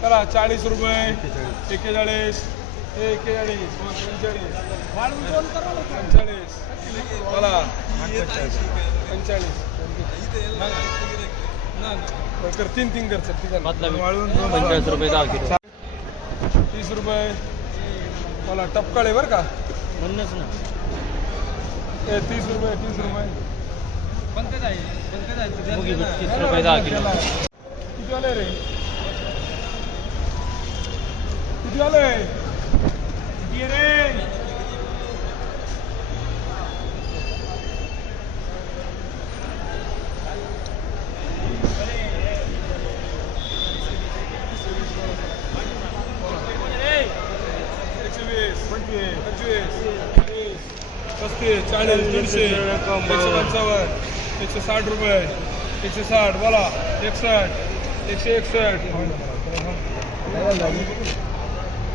चला चाळीस रुपये एक्केचाळीस एक्केचाळीस पंचेचाळीस. पंचेचाळीस. पंचेचाळीस. कर तीन तीन कर सर ठीक पंचेचाळीस रुपये दहा किलो. तीस रुपये. मला टपकाळे बरं का? म्हणणंच ना. तीस रुपये तीस रुपये. तीस रुपये दहा किलो किती आले रे किती आले किती रे पंचवीस पंचवीस पस्तीस चाळीस दीडशे एकशे पंचावन्न. एकशे साठ रुपये एकशे साठ बोला. एकसष्ट. एकशे एकसष्ट.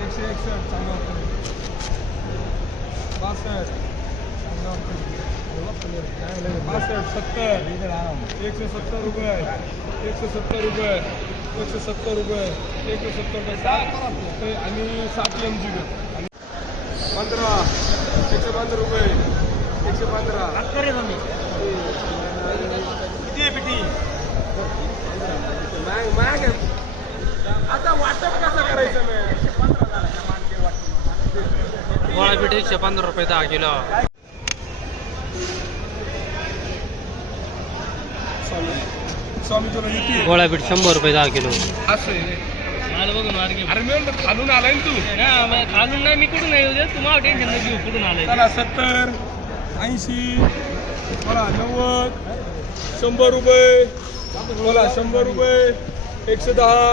एकशे एकसष्ट चांगलं. बासष्ट. बासष्ट सत्तर. एकशे सत्तर रुपये एकशे सत्तर रुपये एकशे सत्तर रुपये एकशे सत्तर रुपये. रुपये आणि सात एम जी पंधरा. एकशे पंधरा रुपये एकशे पंधरा किती आहे पिटी मॅग मॅग. आता वाटप कसं करायचं मॅग गोळा बीट एकशे पंधरा रुपये दहा किलो. स्वामी स्वामी तुला येते गोळा बीट शंभर रुपये दहा किलो. असं आहे. मला बघून मार्गे अरे मी म्हणलं खालून आलाय ना तू. खालून नाही मी कुठून नाही तुम्हाला टेन्शन नाही घेऊ कुठून आलाय? चला सत्तर ऐंशी बोला नव्वद शंभर रुपये बोला शंभर रुपये. एकशे दहा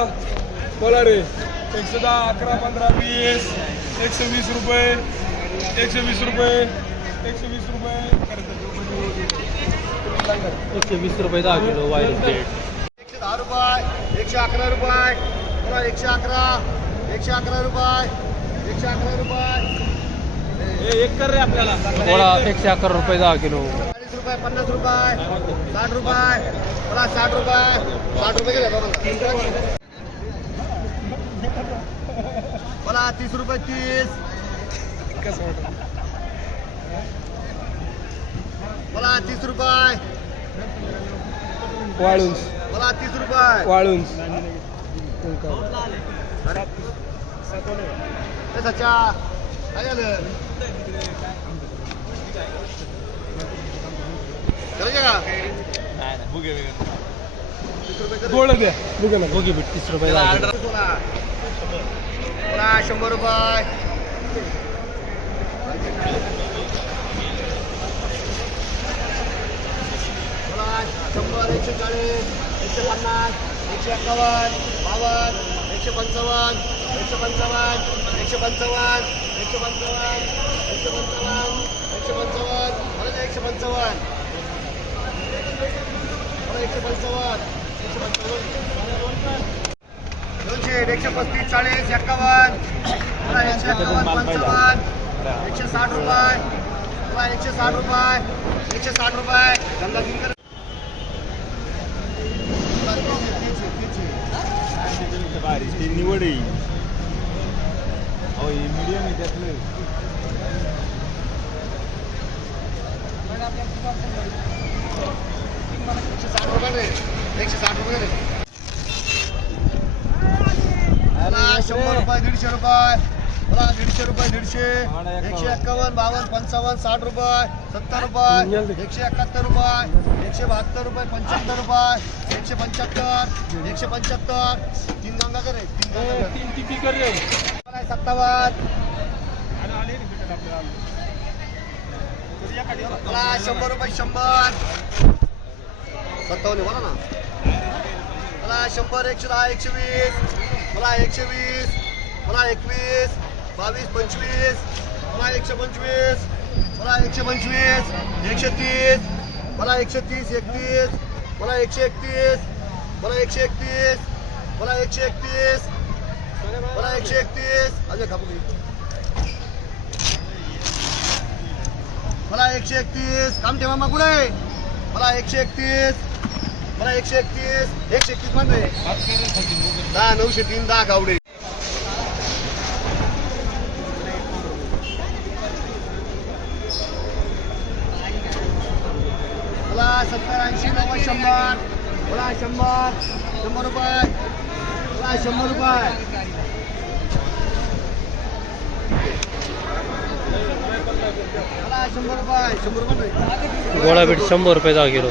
बोला रे एकशे दहा अकरा पंधरा वीस एकशे वीस रुपये एकशे वीस रुपये एकशे वीस रुपये. एकशे वीस रुपये दहा किलो वायर बीट एकशे दहा रुपये एकशे अकरा रुपये पुन्हा एकशे अकरा एकशे अकरा रुपये एकशे अकरा रुपये. एक कर रे आपल्याला. गोळा एकशे अकरा रुपये दहा किलो. रुपये पन्नास रुपये साठ रुपये पुन्हा साठ रुपये साठ रुपये बोला तीस रुपये तीस. बोला तीस रुपये. वाळून बोला तीस रुपये. वाळून ए सच्या काय झालं करायचं का तीस रुपये कर. गोळ द्या ना बीट तीस रुपये शंभर रुपये शंभर एकशे चाळीस एकशे पन्नास एकशे एक्कावन्न बावन्न एकशे पंचावन्न एकशे पंचावन्न एकशे पंचावन्न एकशे पंचावन्न एकशे पंचावन्न एकशे पंचावन्न एकशे पंचावन्न परत एकशे पंचावन्न एकशे पंचावन्न दोनशे एकशे पस्तीस चाळीस एक्कावन्न पुन्हा एकशे एक्कावन्न पंचावन्न. एकशे साठ रुपये. पुन्हा एकशे साठ रुपये. एकशे साठ रुपये. गंगा दिनकर निवड. येईल मीडियम आहे त्यातलं एकशे साठ रुपये रे एकशे साठ रुपये रे पुन्हा शंभर रुपये दीडशे रुपये. पुन्हा दीडशे रुपये दीडशे. एकशे एक्कावन्न बावन्न पंचावन्न साठ रुपये सत्तर रुपये. एकशे एकाहत्तर रुपये. एकशे बहात्तर रुपये पंच्याहत्तर रुपये. एकशे पंच्याहत्तर एकशे पंच्याहत्तर. तीन गंगा करे तीन गंगा. तीन टिपी कर सत्तावन्न. शंभर रुपये शंभर. सत्तावन्न बोला ना. मला शंभर एकशे दहा एकशे वीस मला एकशे वीस मला एकवीस बावीस पंचवीस मला एकशे पंचवीस मला एकशे पंचवीस एकशे तीस मला एकशे तीस एकतीस मला एकशे एकतीस मला एकशे एकतीस मला एकशे एकतीस मला एकशे एकतीस अजय खापू मला एकशे एकतीस काम ठेवा मग कुठे मला एकशे एकतीस मला एकशे एकतीस एकशे एकतीस म्हणजे दहा नऊशे तीन दहा गावडे. मला सत्तर ऐंशी नव्वद शंभर. मला शंभर शंभर रुपये. मला शंभर रुपये. शंभर शंभर रुपये. गोळा बीट शंभर रुपये दहा किलो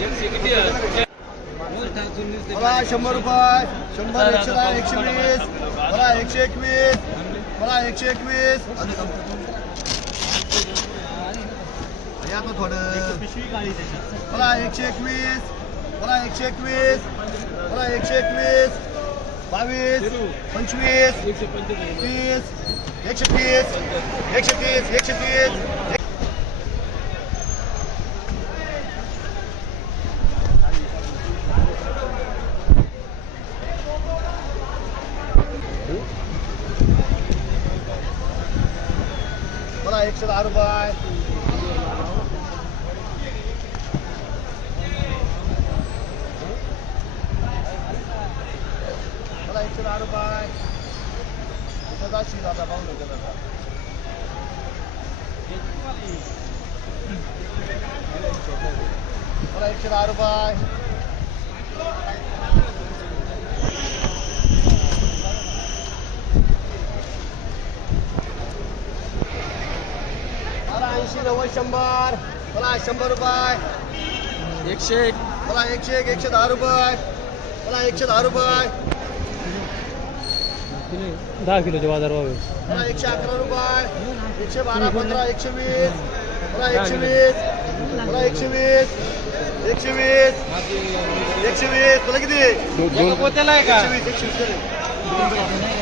मला शंभर रुपये शंभर एकशे दहा एकशे वीस. मला एकशे एकवीस. मला एकशे एकवीस. या तो थोडं. मला एकशे एकवीस. मला एकशे एकवीस. मला एकशे एकवीस. बावीस. पंचवीस. तीस. एकशे तीस. एकशे तीस. एकशे तीस. मला एकशे दहा रुपये मला एकशे दहा रुपये इथं जाशील आता पाहून घेतो आता. मला एकशे दहा रुपये मला ऐंशी नव्वद शंभर. मला शंभर रुपये. एकशे एक. मला एकशे एक एकशे दहा रुपये. मला एकशे दहा रुपये. दहा किलोचे बाजार भाव आहे. मला एकशे अकरा रुपये. एकशे बारा पंधरा एकशे वीस. मला एकशे वीस. मला एकशे वीस. एकशे वीस. एकशे वीस. तुला किती? एकशे वीस एकशे वीस.